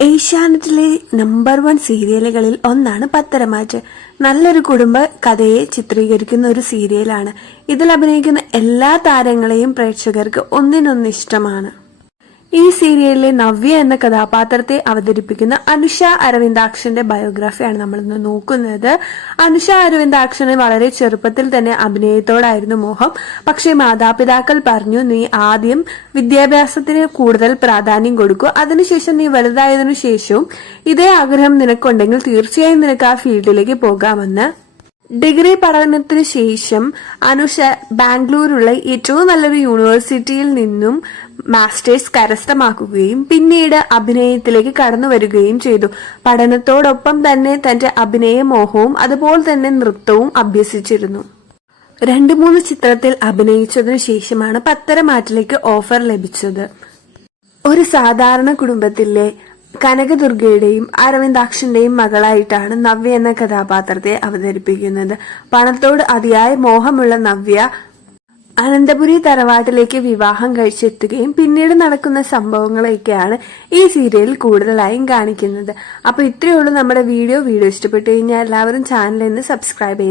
ഏഷ്യാനെറ്റിലെ നമ്പർ 1 സീരിയലുകളിൽ ഒന്നാണ് പത്തരമാറ്റ്. നല്ലൊരു കുടുംബ കഥയെ ചിത്രീകരിക്കുന്ന ഒരു സീരിയലാണ്. ഇതിൽ അഭിനയിക്കുന്ന എല്ലാ താരങ്ങളെയും പ്രേക്ഷകർക്ക് ഒന്നിനൊന്ന് ഇഷ്ടമാണ്. ഈ സീരിയലിലെ നവ്യ എന്ന കഥാപാത്രത്തെ അവതരിപ്പിക്കുന്ന അനുഷ അരവിന്ദാക്ഷന്റെ ബയോഗ്രാഫിയാണ് നമ്മളിന്ന് നോക്കുന്നത്. അനുഷ അരവിന്ദാക്ഷന് വളരെ ചെറുപ്പത്തിൽ തന്നെ അഭിനയത്തോടായിരുന്നു മോഹം. പക്ഷേ മാതാപിതാക്കൾ പറഞ്ഞു, നീ ആദ്യം വിദ്യാഭ്യാസത്തിന് കൂടുതൽ പ്രാധാന്യം കൊടുക്കൂ, അതിനുശേഷം നീ വലുതായതിനു ശേഷവും ഇതേ ആഗ്രഹം നിനക്കുണ്ടെങ്കിൽ തീർച്ചയായും നിനക്ക് ആ ഫീൽഡിലേക്ക് പോകാമെന്ന്. ഡിഗ്രി പഠനത്തിന് ശേഷം അനുഷ ബാംഗ്ലൂരുള്ള ഏറ്റവും നല്ലൊരു യൂണിവേഴ്സിറ്റിയിൽ നിന്നും മാസ്റ്റേഴ്സ് കരസ്ഥമാക്കുകയും പിന്നീട് അഭിനയത്തിലേക്ക് കടന്നു വരികയും ചെയ്തു. പഠനത്തോടൊപ്പം തന്നെ തന്റെ അഭിനയ മോഹവും അതുപോലെ തന്നെ നൃത്തവും അഭ്യസിച്ചിരുന്നു. 2-3 ചിത്രത്തിൽ അഭിനയിച്ചതിനു ശേഷമാണ് പത്തരമാറ്റിലേക്ക് ഓഫർ ലഭിച്ചത്. ഒരു സാധാരണ കുടുംബത്തിലെ കനകദുർഗയുടെയും അരവിന്ദാക്ഷന്റെയും മകളായിട്ടാണ് നവ്യ എന്ന കഥാപാത്രത്തെ അവതരിപ്പിക്കുന്നത്. പണത്തോട് അതിയായ മോഹമുള്ള നവ്യ അനന്തപുരി തറവാട്ടിലേക്ക് വിവാഹം കഴിച്ചെത്തുകയും പിന്നീട് നടക്കുന്ന സംഭവങ്ങളൊക്കെയാണ് ഈ സീരിയലിൽ കൂടുതലായും കാണിക്കുന്നത്. അപ്പൊ ഇത്രയേ ഉള്ളൂ നമ്മുടെ വീഡിയോ ഇഷ്ടപ്പെട്ടു കഴിഞ്ഞാൽ എല്ലാവരും ചാനൽ സബ്സ്ക്രൈബ് ചെയ്തു.